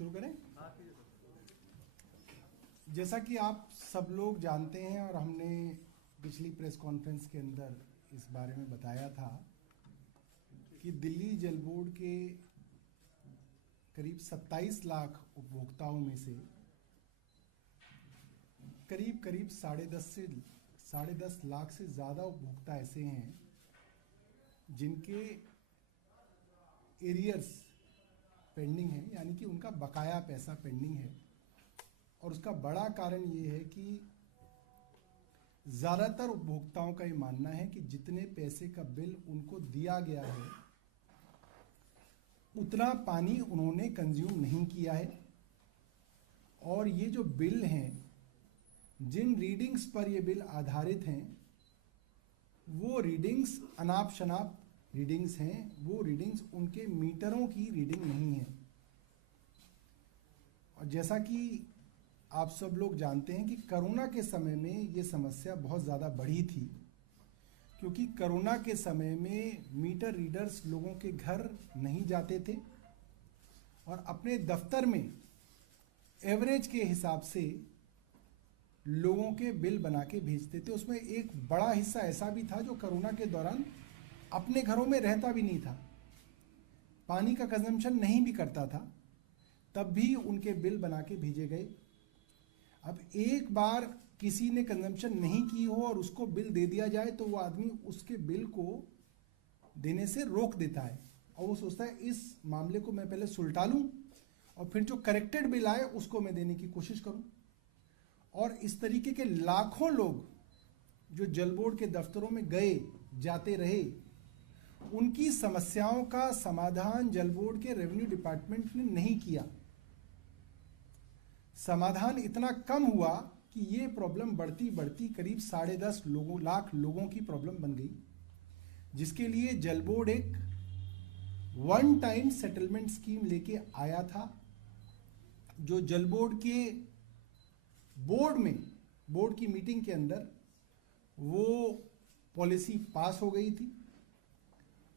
शुरू करें। जैसा कि आप सब लोग जानते हैं और हमने पिछली प्रेस कॉन्फ्रेंस के अंदर इस बारे में बताया था कि दिल्ली जल बोर्ड के करीब 27 लाख उपभोक्ताओं में से करीब 10.5 लाख से ज़्यादा उपभोक्ता ऐसे हैं जिनके एरियर्स पेंडिंग है, यानी कि उनका बकाया पैसा पेंडिंग है। और उसका बड़ा कारण ये है कि ज़्यादातर उपभोक्ताओं का ये मानना है कि जितने पैसे का बिल उनको दिया गया है उतना पानी उन्होंने कंज्यूम नहीं किया है। और ये जो बिल हैं, जिन रीडिंग्स पर ये बिल आधारित हैं, वो रीडिंग्स अनाप शनाप रीडिंग्स हैं। वो रीडिंग्स उनके मीटरों की रीडिंग नहीं है। और जैसा कि आप सब लोग जानते हैं कि कोरोना के समय में ये समस्या बहुत ज़्यादा बढ़ी थी, क्योंकि कोरोना के समय में मीटर रीडर्स लोगों के घर नहीं जाते थे और अपने दफ्तर में एवरेज के हिसाब से लोगों के बिल बना के भेजते थे। उसमें एक बड़ा हिस्सा ऐसा भी था जो कोरोना के दौरान अपने घरों में रहता भी नहीं था, पानी का कंजम्पशन नहीं भी करता था, तब भी उनके बिल बना के भेजे गए। अब एक बार किसी ने कंजम्पशन नहीं की हो और उसको बिल दे दिया जाए तो वो आदमी उसके बिल को देने से रोक देता है और वो सोचता है इस मामले को मैं पहले सुलटा लूं और फिर जो करेक्टेड बिल आए उसको मैं देने की कोशिश करूं। और इस तरीके के लाखों लोग जो जल बोर्ड के दफ्तरों में गए जाते रहे, उनकी समस्याओं का समाधान जल बोर्ड के रेवेन्यू डिपार्टमेंट ने नहीं किया। समाधान इतना कम हुआ कि ये प्रॉब्लम बढ़ती बढ़ती करीब 10.5 लाख लोगों की प्रॉब्लम बन गई, जिसके लिए जल बोर्ड एक वन टाइम सेटलमेंट स्कीम लेके आया था। जो जल बोर्ड के बोर्ड की मीटिंग के अंदर वो पॉलिसी पास हो गई थी।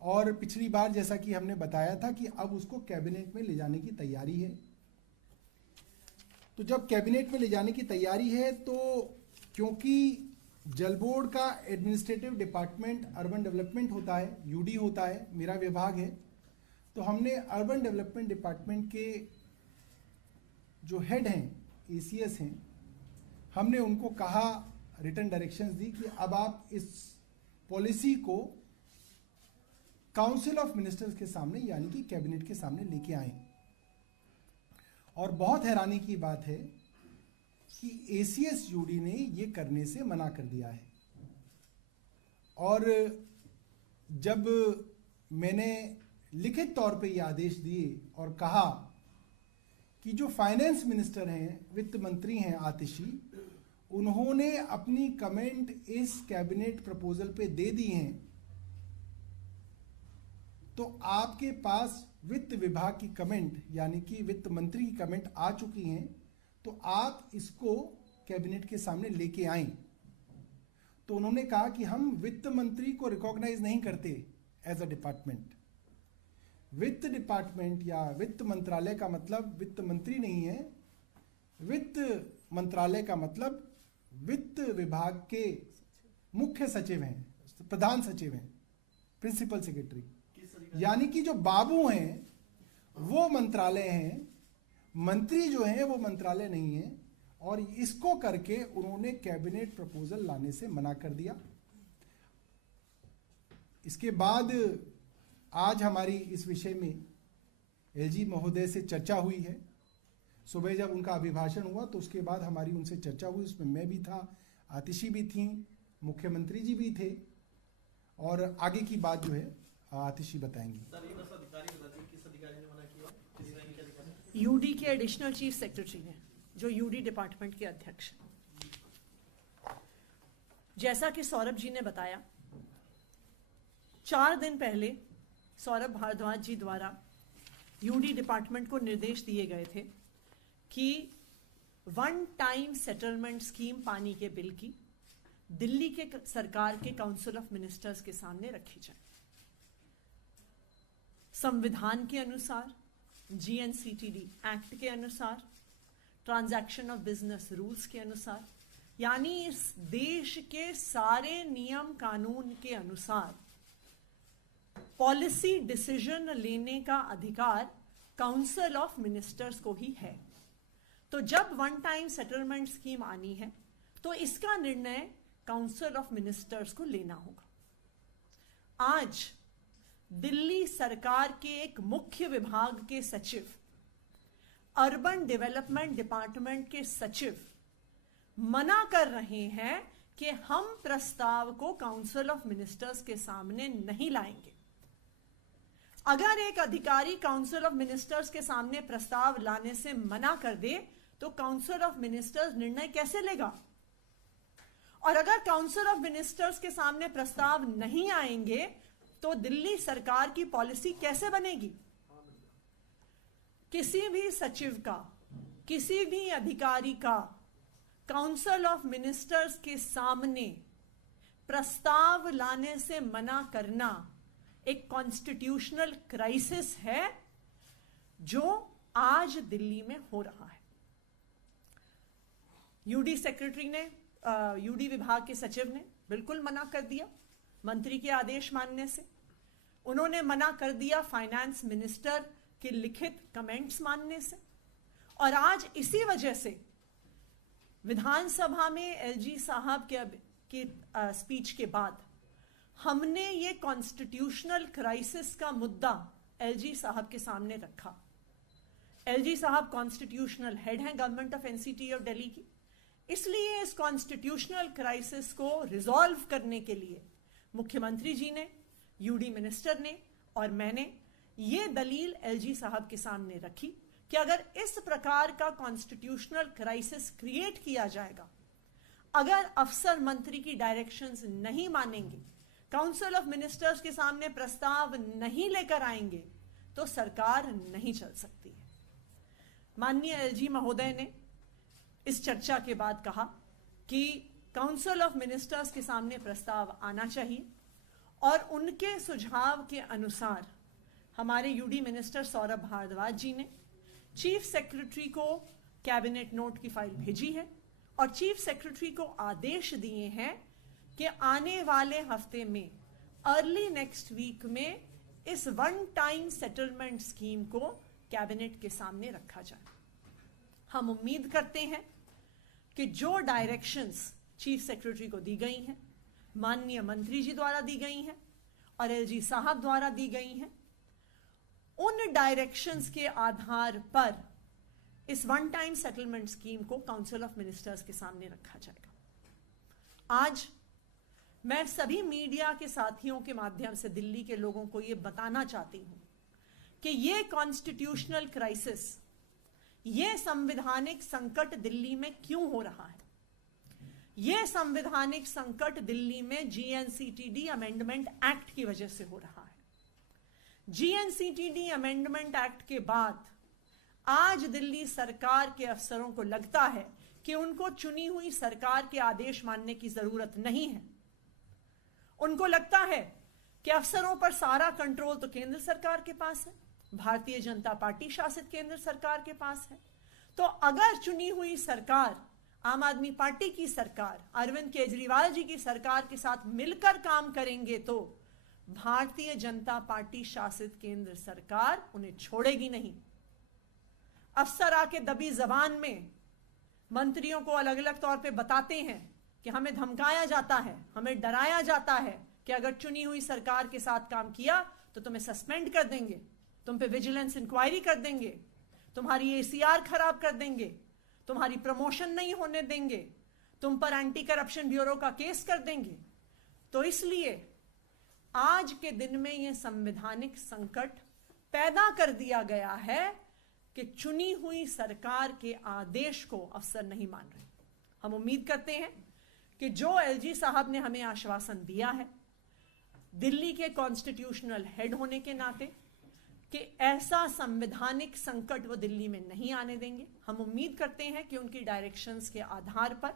और पिछली बार जैसा कि हमने बताया था कि अब उसको कैबिनेट में ले जाने की तैयारी है। तो जब कैबिनेट में ले जाने की तैयारी है तो क्योंकि जल बोर्ड का एडमिनिस्ट्रेटिव डिपार्टमेंट अर्बन डेवलपमेंट होता है, यूडी होता है, मेरा विभाग है, तो हमने अर्बन डेवलपमेंट डिपार्टमेंट के जो हेड हैं, एसीएस हैं, हमने उनको कहा, रिटन डायरेक्शंस दी कि अब आप इस पॉलिसी को काउंसिल ऑफ मिनिस्टर्स के सामने यानी कि कैबिनेट के सामने लेके आए। और बहुत हैरानी की बात है कि एसीएस यूडी ने ये करने से मना कर दिया है। और जब मैंने लिखित तौर पे ये आदेश दिए और कहा कि जो फाइनेंस मिनिस्टर हैं, वित्त मंत्री हैं आतिशी, उन्होंने अपनी कमेंट इस कैबिनेट प्रपोजल पे दे दी हैं, तो आपके पास वित्त विभाग की कमेंट यानी कि वित्त मंत्री की कमेंट आ चुकी हैं, तो आप इसको कैबिनेट के सामने लेके आएं। तो उन्होंने कहा कि हम वित्त मंत्री को रिकॉग्नाइज नहीं करते एज अ डिपार्टमेंट। वित्त डिपार्टमेंट या वित्त मंत्रालय का मतलब वित्त मंत्री नहीं है। वित्त मंत्रालय का मतलब वित्त विभाग के मुख्य सचिव हैं, प्रधान सचिव हैं, प्रिंसिपल सेक्रेटरी, यानी कि जो बाबू हैं वो मंत्रालय हैं, मंत्री जो हैं वो मंत्रालय नहीं है। और इसको करके उन्होंने कैबिनेट प्रपोजल लाने से मना कर दिया। इसके बाद आज हमारी इस विषय में एलजी महोदय से चर्चा हुई है। सुबह जब उनका अभिभाषण हुआ तो उसके बाद हमारी उनसे चर्चा हुई, उसमें मैं भी था, आतिशी भी थी, मुख्यमंत्री जी भी थे। और आगे की बात जो है आतिशी बताएंगी। यूडी के एडिशनल चीफ सेक्रेटरी हैं, जो यूडी डिपार्टमेंट के अध्यक्ष हैं। जैसा कि सौरभ जी ने बताया, 4 दिन पहले सौरभ भारद्वाज जी द्वारा यूडी डिपार्टमेंट को निर्देश दिए गए थे कि वन टाइम सेटलमेंट स्कीम पानी के बिल की दिल्ली के सरकार के काउंसिल ऑफ मिनिस्टर्स के सामने रखी जाए। संविधान के अनुसार GNCTD एक्ट के अनुसार, ट्रांजैक्शन ऑफ बिजनेस रूल्स के अनुसार, यानी इस देश के सारे नियम कानून के अनुसार पॉलिसी डिसीजन लेने का अधिकार काउंसिल ऑफ मिनिस्टर्स को ही है। तो जब वन टाइम सेटलमेंट स्कीम आनी है तो इसका निर्णय काउंसिल ऑफ मिनिस्टर्स को लेना होगा। आज दिल्ली सरकार के एक मुख्य विभाग के सचिव, अर्बन डेवलपमेंट डिपार्टमेंट के सचिव मना कर रहे हैं कि हम प्रस्ताव को काउंसिल ऑफ मिनिस्टर्स के सामने नहीं लाएंगे। अगर एक अधिकारी काउंसिल ऑफ मिनिस्टर्स के सामने प्रस्ताव लाने से मना कर दे तो काउंसिल ऑफ मिनिस्टर्स निर्णय कैसे लेगा? और अगर काउंसिल ऑफ मिनिस्टर्स के सामने प्रस्ताव नहीं आएंगे तो दिल्ली सरकार की पॉलिसी कैसे बनेगी? किसी भी सचिव का, किसी भी अधिकारी का काउंसिल ऑफ मिनिस्टर्स के सामने प्रस्ताव लाने से मना करना एक कॉन्स्टिट्यूशनल क्राइसिस है जो आज दिल्ली में हो रहा है। यूडी सेक्रेटरी ने, यूडी विभाग के सचिव ने बिल्कुल मना कर दिया मंत्री के आदेश मानने से। उन्होंने मना कर दिया फाइनेंस मिनिस्टर के लिखित कमेंट्स मानने से। और आज इसी वजह से विधानसभा में एलजी साहब के स्पीच के बाद हमने ये कॉन्स्टिट्यूशनल क्राइसिस का मुद्दा एलजी साहब के सामने रखा। एलजी साहब कॉन्स्टिट्यूशनल हेड हैं government of NCT of Delhi की, इसलिए इस कॉन्स्टिट्यूशनल क्राइसिस को रिजॉल्व करने के लिए मुख्यमंत्री जी ने, यूडी मिनिस्टर ने और मैंने ये दलील एलजी साहब के सामने रखी कि अगर इस प्रकार का कॉन्स्टिट्यूशनल क्राइसिस क्रिएट किया जाएगा, अगर अफसर मंत्री की डायरेक्शंस नहीं मानेंगे, काउंसिल ऑफ मिनिस्टर्स के सामने प्रस्ताव नहीं लेकर आएंगे, तो सरकार नहीं चल सकती है। माननीय एलजी महोदय ने इस चर्चा के बाद कहा कि काउंसिल ऑफ मिनिस्टर्स के सामने प्रस्ताव आना चाहिए और उनके सुझाव के अनुसार हमारे यूडी मिनिस्टर सौरभ भारद्वाज जी ने चीफ सेक्रेटरी को कैबिनेट नोट की फाइल भेजी है और चीफ सेक्रेटरी को आदेश दिए हैं कि आने वाले हफ्ते में, अर्ली नेक्स्ट वीक में इस वन टाइम सेटलमेंट स्कीम को कैबिनेट के सामने रखा जाए। हम उम्मीद करते हैं कि जो डायरेक्शंस चीफ सेक्रेटरी को दी गई हैं, माननीय मंत्री जी द्वारा दी गई हैं और एलजी साहब द्वारा दी गई हैं, उन डायरेक्शंस के आधार पर इस वन टाइम सेटलमेंट स्कीम को काउंसिल ऑफ मिनिस्टर्स के सामने रखा जाएगा। आज मैं सभी मीडिया के साथियों के माध्यम से दिल्ली के लोगों को यह बताना चाहती हूं कि यह कॉन्स्टिट्यूशनल क्राइसिस, यह संवैधानिक संकट दिल्ली में क्यों हो रहा है? यह संवैधानिक संकट दिल्ली में जीएनसीटीडी अमेंडमेंट एक्ट की वजह से हो रहा है। जीएनसीटीडी अमेंडमेंट एक्ट के बाद आज दिल्ली सरकार के अफसरों को लगता है कि उनको चुनी हुई सरकार के आदेश मानने की जरूरत नहीं है। उनको लगता है कि अफसरों पर सारा कंट्रोल तो केंद्र सरकार के पास है, भारतीय जनता पार्टी शासित केंद्र सरकार के पास है। तो अगर चुनी हुई सरकार, आम आदमी पार्टी की सरकार, अरविंद केजरीवाल जी की सरकार के साथ मिलकर काम करेंगे तो भारतीय जनता पार्टी शासित केंद्र सरकार उन्हें छोड़ेगी नहीं। अफसर आके दबी जबान में मंत्रियों को अलग अलग तौर पे बताते हैं कि हमें धमकाया जाता है, हमें डराया जाता है कि अगर चुनी हुई सरकार के साथ काम किया तो तुम्हें सस्पेंड कर देंगे, तुम पे विजिलेंस इंक्वायरी कर देंगे, तुम्हारी एसीआर खराब कर देंगे, तुम्हारी प्रमोशन नहीं होने देंगे, तुम पर एंटी करप्शन ब्यूरो का केस कर देंगे। तो इसलिए आज के दिन में यह संवैधानिक संकट पैदा कर दिया गया है कि चुनी हुई सरकार के आदेश को अफसर नहीं मान रहे। हम उम्मीद करते हैं कि जो एलजी साहब ने हमें आश्वासन दिया है दिल्ली के कॉन्स्टिट्यूशनल हेड होने के नाते कि ऐसा संवैधानिक संकट वो दिल्ली में नहीं आने देंगे। हम उम्मीद करते हैं कि उनकी डायरेक्शंस के आधार पर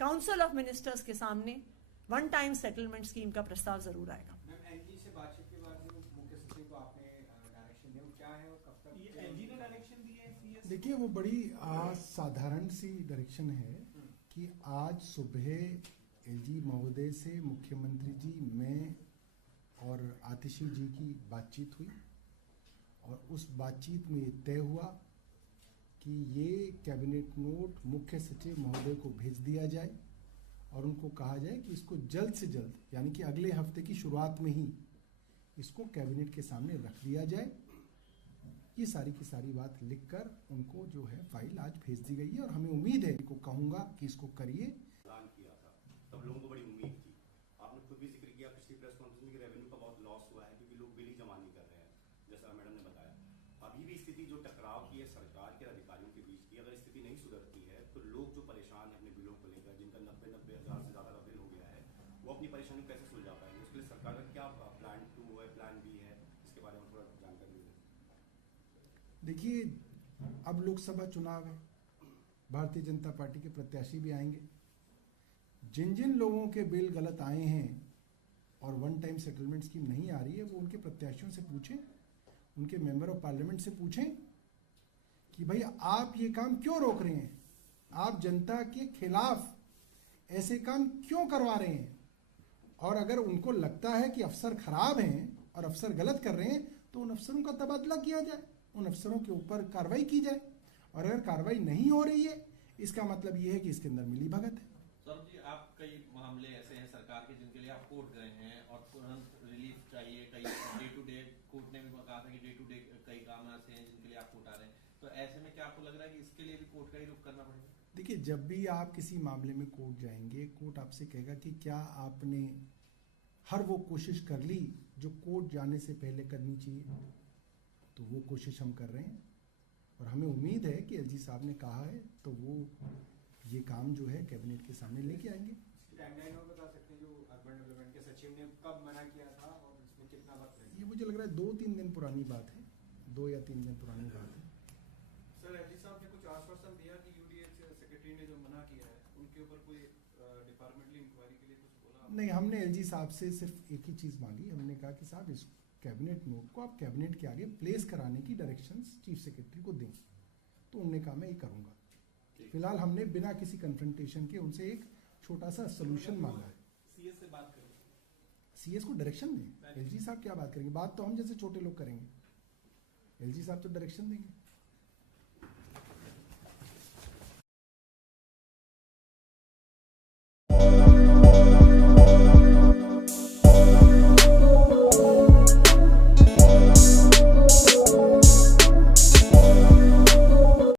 काउंसिल ऑफ मिनिस्टर्स के सामने वन टाइम सेटलमेंट स्कीम का प्रस्ताव जरूर आएगा। मैम, एनजी से बातचीत के बाद मुख्य सचिव को आपने डायरेक्शन दिया, क्या है और कब तक? ये एलजी ने डायरेक्शन दी है सीएस? देखिए वो बड़ी साधारण सी डायरेक्शन है कि आज सुबह एलजी महोदय से मुख्यमंत्री जी, मैं और आतिशी जी की बातचीत हुई और उस बातचीत में ये तय हुआ कि ये कैबिनेट नोट मुख्य सचिव महोदय को भेज दिया जाए और उनको कहा जाए कि इसको जल्द से जल्द, यानी कि अगले हफ्ते की शुरुआत में ही इसको कैबिनेट के सामने रख दिया जाए। ये सारी की सारी बात लिखकर उनको जो है फाइल आज भेज दी गई है और हमें उम्मीद है, इनको कहूँगा कि इसको करिए। ऐलान किया था तब लोगों को बड़ी उम्मीद थी। आपने खुद भी जिक्र किया पिछली प्रेस कॉन्फ्रेंस में कि रेवेन्यू का बहुत लॉस हुआ है क्योंकि लोग बिल ही जमा नहीं कर रहे हैं, जैसा मैडम ने बताया। अभी भी स्थिति जो टकराव की है सरकार के अधिकारियों के बीच की, अगर स्थिति नहीं सुधरती है तो लोग जो परेशान है अपने बिलों को लेकर, जिनका 90-90 हज़ार से ज़्यादा का बिल हो गया है, वो अपनी परेशानी कैसे सुलझा पाएंगे? उसके लिए सरकार का क्या प्लान 2 है, प्लान बी है, इसके बारे में थोड़ा जानकारी दें। देखिए अब लोकसभा चुनाव है, भारतीय जनता पार्टी के प्रत्याशी भी आएंगे। जिन जिन लोगों के बिल गलत आए हैं और वन टाइम सेटलमेंट स्कीम नहीं आ रही है, वो उनके प्रत्याशियों से पूछें, उनके मेंबर ऑफ पार्लियामेंट से पूछें कि भाई आप ये काम क्यों रोक रहे हैं, आप जनता के खिलाफ ऐसे काम क्यों करवा रहे हैं। और अगर उनको लगता है कि अफसर खराब हैं और अफसर गलत कर रहे हैं तो उन अफसरों का तबादला किया जाए, उन अफसरों के ऊपर कार्रवाई की जाए। और अगर कार्रवाई नहीं हो रही है, इसका मतलब ये है कि इसके अंदर मिली भगत है। सर जी, आप कई मामले ऐसे हैं सरकार के जिनके लिए आप कोर्ट गए हैं और तुरंत रिलीफ चाहिए, कई डे टू डे, कोर्ट ने भी कहा था कि डे टू डे कई काम ऐसे हैं जिनके लिए आप कोर्ट आ रहे हैं, तो ऐसे में क्या आपको लग रहा है कि इसके लिए भी कोर्ट का ही रुख करना पड़ेगा? देखिए जब भी आप किसी मामले में कोर्ट जाएंगे, कोर्ट आपसे कहेगा कि क्या आपने हर वो कोशिश कर ली जो कोर्ट जाने से पहले करनी चाहिए, तो वो कोशिश हम कर रहे हैं और हमें उम्मीद है कि एलजी साहब ने कहा है तो वो ये काम जो है कैबिनेट के सामने लेके आएंगे। टाइमलाइन और बता सकते हैं जो अर्बन डेवलपमेंट के सचिव ने कब मना किया था और इसमें कितना वक्त लगेगा? ये मुझे लग रहा है 2-3 दिन पुरानी बात है, 2 या 3 दिन पुरानी बात है। सर एलजी साहब ने कुछ आश्वासन दिया कि यूडीएच सेक्रेटरी ने जो मना किया है उनके ऊपर कोई डिपार्टमेंटली इंक्वायरी के लिए कुछ बोला? नहीं, हमने एलजी साहब से सिर्फ एक ही चीज़ मांगी। हमने कहा कि साहब इस कैबिनेट नोट को आप कैबिनेट के आगे प्लेस कराने की डायरेक्शंस चीफ सेक्रेटरी को दें, तो उन्होंने कहा मैं ये करूँगा। फिलहाल हमने बिना किसी कन्फ्रंटेशन के उनसे एक छोटा सा सोल्यूशन मांगा है। सीएस से बात करें, सीएस को डायरेक्शन दें। एलजी साहब क्या बात करेंगे, बात तो हम जैसे छोटे लोग करेंगे, एलजी साहब तो डायरेक्शन देंगे।